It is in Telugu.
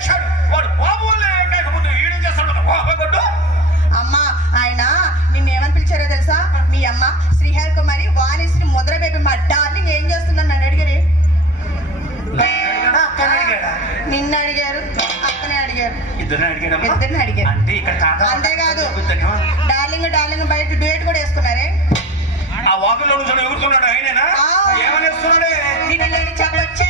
వచ్చాడు వాడు బాబు వల్లే కాకపోతే ఈడేం చేస్తాడు బాబగొడ్డు. అమ్మ ఆయన నిన్నేమని పిలిచారో తెలుసా? మీ అమ్మ శ్రీహరి కుమారి వాణిశ్రీ ముద్ర బేబీ మా డార్లింగ్ ఏం చేస్తుందని నన్ను అడిగారు. నిన్ను అడిగారు, అక్కనే అడిగారు, ఇద్దరిని అడిగారు. అంతేకాదు డార్లింగ్ డార్లింగ్ బయట డ్యూయట్ కూడా వేసుకున్నారే. ఆ వాకుల్లో ఎవరుతున్నాడు ఆయనేనా? ఏమని వేస్తున్నాడే? చెప్పొచ్చే